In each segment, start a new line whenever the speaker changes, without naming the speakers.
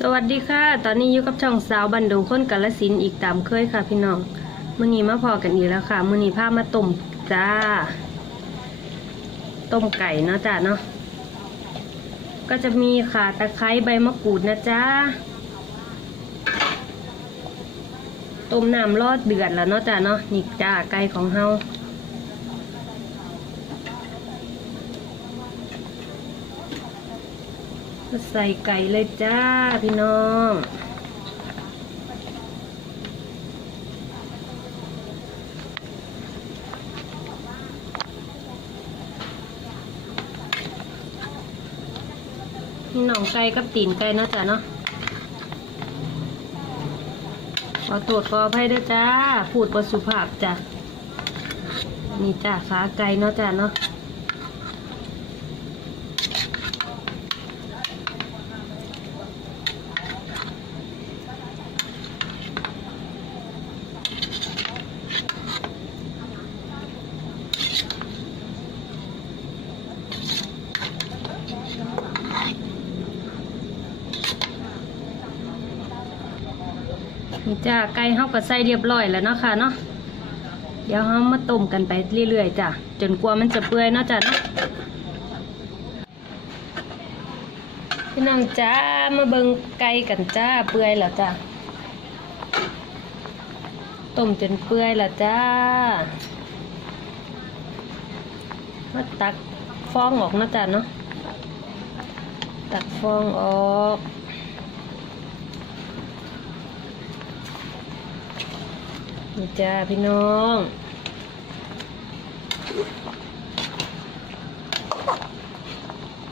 สวัสดีค่ะ ตอนนี้อยู่กับช่องสาวบันดงค้นกาลสินอีกตามเคยค่ะพี่น้องมื้อนี้มาพอกันอีกแล้วค่ะมื้อนี้พามาต้มจ้า ต้มไก่เนาะจ้าเนาะ ก็จะมีข่าตะไคร้ใบมะกรูดนะจ้า ต้มน้ำรอดเดือดแล้วเนาะจ้าเนาะนี่จ้าไก่ของเฮา ใส่ไก่เลยจ้าพี่น้องพี่องไก่กับตีนไก่นาะจ้ะเนาะขอตรวจขออภัยด้วยจ้า พูดประสุภาพจ้ะ นี่จ้าขาไก่เนาะจ้ะเนาะ นี่จ้าไก่เฮาก็ใส่เรียบร้อยแล้วเนาะค่ะเนาะเดี๋ยวเฮามาต้มกันไปเรื่อยๆจ้ะจนกว่ามันจะเปื่อยเนาะจ้ะเนาะพี่น้องจ้ามาเบิ่งไก่กันจ้าเปื่อยแล้วจ้ะต้มจนเปื่อยแล้วจ้ามาตักฟองออกเนาะจ้ะเนาะตักฟองออก นี่จ้าพี่น้อง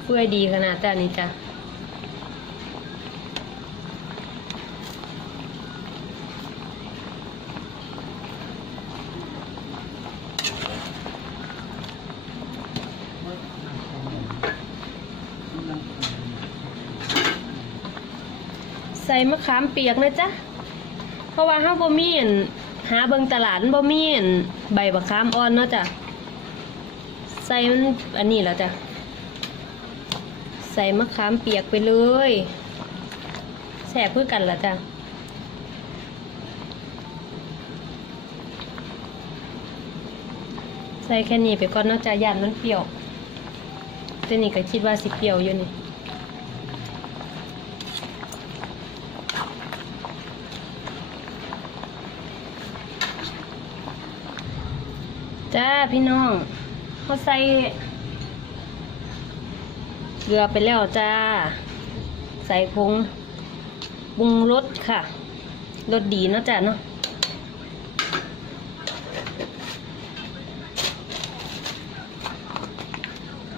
เพื่อดีขนาดจ้านี่จ้าใส่มะขามเปียกนะจ๊ะ เพราะว่าเฮาบ่มีอัน หาเบิ่งตลาดบ่มีนใบบักขามอ่อนเนาะจ้ะใส่มันอันนี้แล้วจ้ะใส่มะขามเปียกไปเลยแซ่บเพื่อกันละจ้ะใส่แค่นี้ไปก่อนเนาะจ้ะยานมันเปรี้ยวแต่นี่ก็คิดว่าสิเปรี้ยวอยู่นี่ จ้าพี่น้องเขาใส่เกลือไปแล้วจ้า ใส่ผงปรุงรสค่ะรสดีเนาะจ้าเนาะ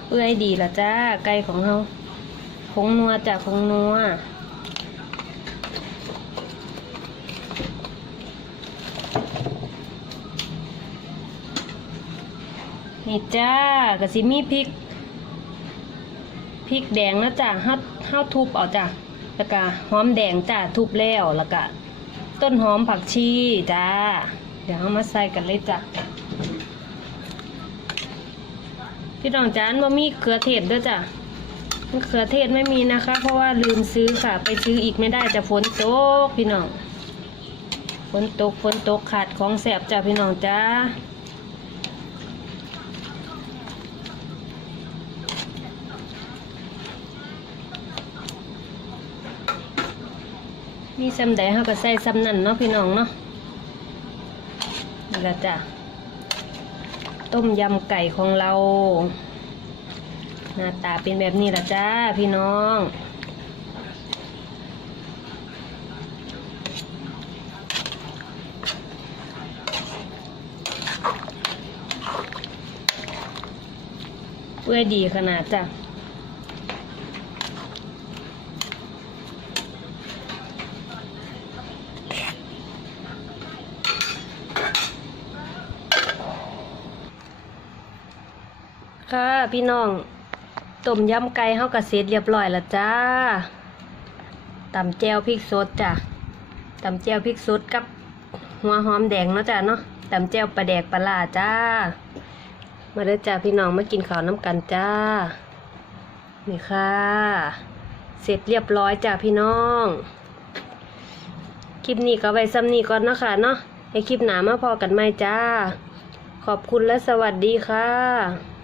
เปื่อยดีละจ้าไก่ของเราผงนัวจ้าผงนัว นี่จ้ากะสิมีพริกพริกแดงนะจ้ะเฮาเฮาทุบเอาจ้ะแล้วก็หอมแดงจ้ะทุบแล้วแล้วก็ต้นหอมผักชีจ้า เดี๋ยวเอามาใส่กันเลยจ้ะพี่น้องจานบ่มีเขือเทศด้วยจ้ะเขือเทศไม่มีนะคะ เพราะว่าลืมซื้อค่ะ ไปซื้ออีกไม่ได้จะฝนตกพี่น้องฝนตกฝนตกขาดของแสบจ้ะพี่น้องจ้า มีซ้ำใดเขาก็ใส่ซ้ำนั่นเนาะพี่น้องเนาะนี่ละจ้ะต้มยำไก่ของเรา หน้าตาเป็นแบบนี้ละจ้าพี่น้องเพื่อดีขนาดจ้ะ ค่ะพี่น้องต้มยำไก่เฮากระเสร็จเรียบร้อยแล้วจ้าตำแจวพริกสดจ้ะตำแจวพริกสดกับหัวหอมแดงเนาะจ้ะเนาะตำแจวปลาแดกปลาร้าจ้า มาเด้อจ้าพี่น้องมากินข้าวน้ำกันจ้า นี่ค่ะ เสร็จเรียบร้อยจ้ะพี่น้อง คลิปนี้ก็ไว้ซ้ำนี้ก่อนนะคะเนาะให้คลิปหนามาพอกันไหมจ้า ขอบคุณและสวัสดีค่ะ